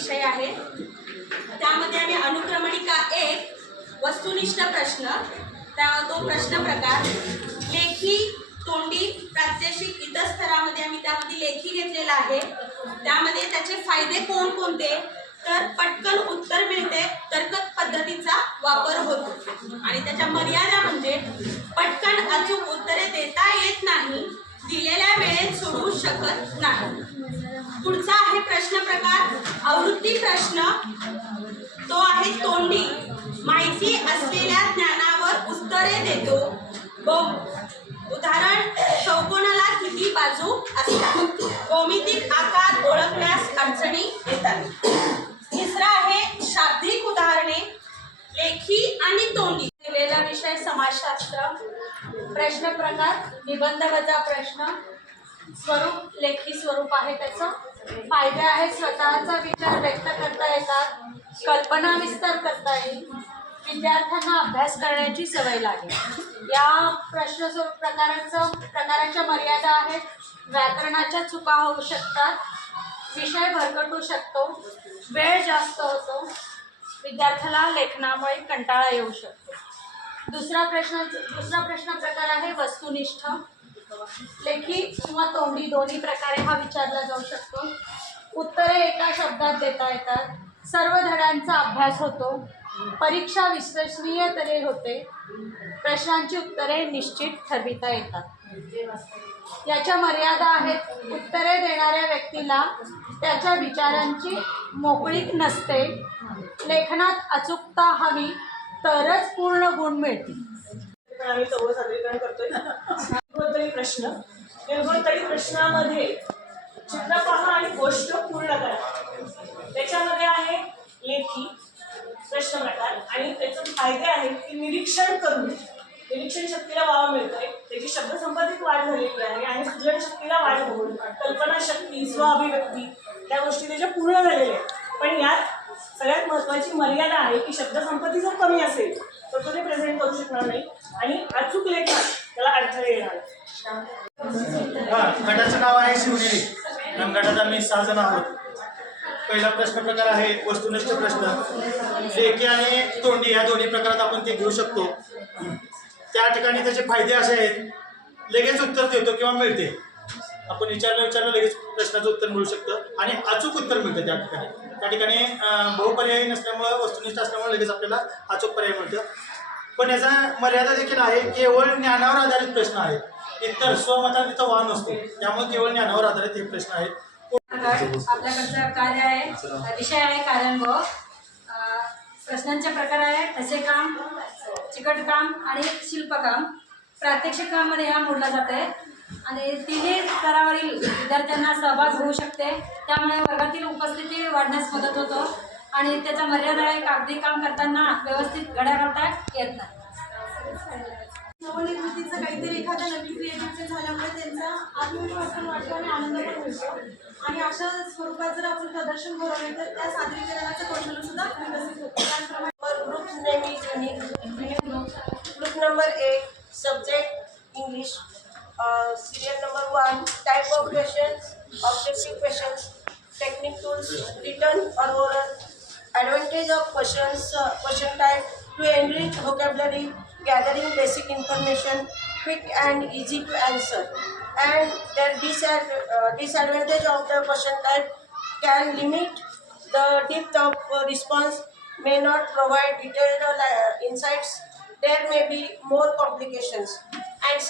विषय आहे। त्यामध्ये आम्ही अनुक्रमणिका 1 वस्तुनिष्ठ प्रश्न, तो प्रश्न प्रकार लेखी तोंडी प्रात्यक्षिक इतर स्तरामध्ये आम्ही त्यामध्ये लेखी घेतलेला आहे। त्यामध्ये त्याचे फायदे कोणकोणते, तर पटकन उत्तर मिळते, तर्क पद्धतीचा वापर होतो आणि त्याच्या मर्यादा म्हणजे पटकन अचूक उत्तरे देता येत नाही, दिलेल्या वेळेत सोडवू शकत नाही। पुढचा आहे प्रश्न प्रकार आवृत्ती प्रश्न, तो आहे तोंडी माहिती असलेल्या ज्ञानावर उत्तरे देतो। उदाहरण चौकोनाला किती बाजू असतात, भौमितिक आकार ओळखण्यास अडचणी येतात। तिसरा आहे शाब्दिक उदाहरणे, लेखी आणि तोंडी। दिलेला विषय समाजशास्त्र। प्रश्न प्रकार निबंध वजा प्रश्न, स्वरूप लेखी स्वरूप आहे त्याचं, फायदे आहे स्वतःचा विचार व्यक्त करता येतात, कल्पना विस्तार करता येईल, विद्यार्थ्यांना अभ्यास करण्याची सवय लागेल। या प्रश्न स्वरूप प्रकाराच्या मर्यादा आहेत, व्याकरणाच्या चुका होऊ शकतात, विषय भरकटू शकतो, वेळ जास्त होतो, विद्यार्थ्याला लेखनामुळे कंटाळा येऊ शकतो। दुसरा प्रश्न प्रकार आहे वस्तुनिष्ठ, लेखी किंवा तोंडी दोन्ही प्रकारे हा विचारला जाऊ शकतो। उत्तरे एका शब्दात देता येतात, सर्व धड्यांचा अभ्यास होतो, परीक्षा विश्वसनीय तरी होते, प्रश्नांची उत्तरे निश्चित ठरविता येतात। याच्या मर्यादा आहेत, उत्तरे देणाऱ्या व्यक्तीला त्याच्या विचारांची मोकळीक नसते, लेखनात अचूकता हवी तरच पूर्ण गुण मिळतील। आम्ही चौघं सादरीकरण करतोय। निर्भरतळी प्रश्न, निर्भरतळी प्रश्नामध्ये चित्र पहा आणि गोष्ट पूर्ण करा। त्याच्यामध्ये आहे लेखी प्रश्न प्रकार आणि त्याचे फायदे आहेत की निरीक्षण करून निरीक्षण शक्तीला वाव मिळतोय, त्याची शब्दसंपत्तीत वाढ झालेली आहे आणि सृजनशक्तीला वाढ होऊन कल्पनाशक्ती स्वाभिव्यक्ती त्या गोष्टी त्याच्या पूर्ण झालेल्या आहेत। पण यात सगळ्यात महत्त्वाची मर्यादा आहे की शब्दसंपत्ती जर कमी असेल तर तो ते प्रेझेंट करू शकणार नाही आणि अचूक लेखनात त्याला अडथळे येणार। गटाचं नाव आहे शिवनेरी आणि गटात आम्ही 6 जण आहोत। पहिला प्रश्न प्रकार आहे वस्तुनिष्ठ प्रश्न, लेखी आणि तोंडी या दोन्ही प्रकारात आपण ते घेऊ शकतो। त्या ठिकाणी त्याचे फायदे असे आहेत, लगेच उत्तर देतो किंवा मिळते, आपण विचारलं लगेच प्रश्नाचं उत्तर मिळू शकतं आणि अचूक उत्तर मिळतं। त्या ठिकाणी बहुपर्यायी नसल्यामुळं वस्तुनिष्ठ असल्यामुळे लगेच आपल्याला अचूक पर्याय मिळतं। पण याचा मर्यादा देखील आहे, केवळ ज्ञानावर आधारित प्रश्न आहेत, इतर स्वमतात तिथं वाव नसतो, त्यामुळे केवळ ज्ञानावर आधारित हे प्रश्न आहेत। आपल्याकडचं कार्य आहे, विषय आहे कार्यानुभव। प्रश्नांचे प्रकार आहे ठसे काम, चिकटकाम आणि शिल्पकाम। प्रात्यक्षिकामध्ये हा मोडला जाते आणि तिन्ही स्तरावरील विद्यार्थ्यांना सहभाग होऊ शकते, त्यामुळे वर्गातील उपस्थिती वाढण्यास मदत होतो आणि त्याचा मर्यादा आहे कागदी काम करताना व्यवस्थित घड्या करता येत नाही। नवनिर्मितीचं काहीतरी एखादा नवीन क्रिएटिव्ह झाल्यामुळे त्यांचा आत्मविश्वास पण वाढतो आणि आनंद पण मिळतो आणि अशा स्वरूपात जर आपण प्रदर्शन घडवले तर त्या सादरीकरणाचं कौशल्य सुद्धा विकसित होतं। त्याचप्रमाणे group name is unique. Group number 1 subject English, serial number 1 type of questions, objective questions, technique tools, written or oral, advantage of questions, question type to enrich vocabulary, gathering basic information, quick and easy to answer, and their disadvantage of the question type can limit the depth of response, may not provide detailed insights, there may be more complications, and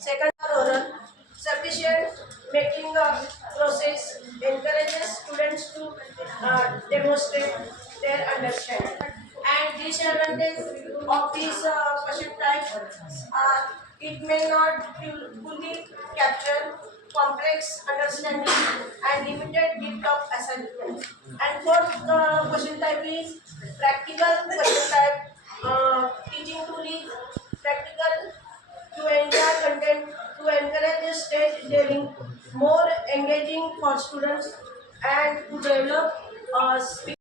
second oral sufficient making process encourages students to demonstrate their understanding. And disadvantage of this question type are it may not fully capture complex understanding and limited depth of assessment. And fourth question type is practical question type. Teaching tool is practical to enjoy content, to encourage stage daring, more engaging for students, and to develop speaking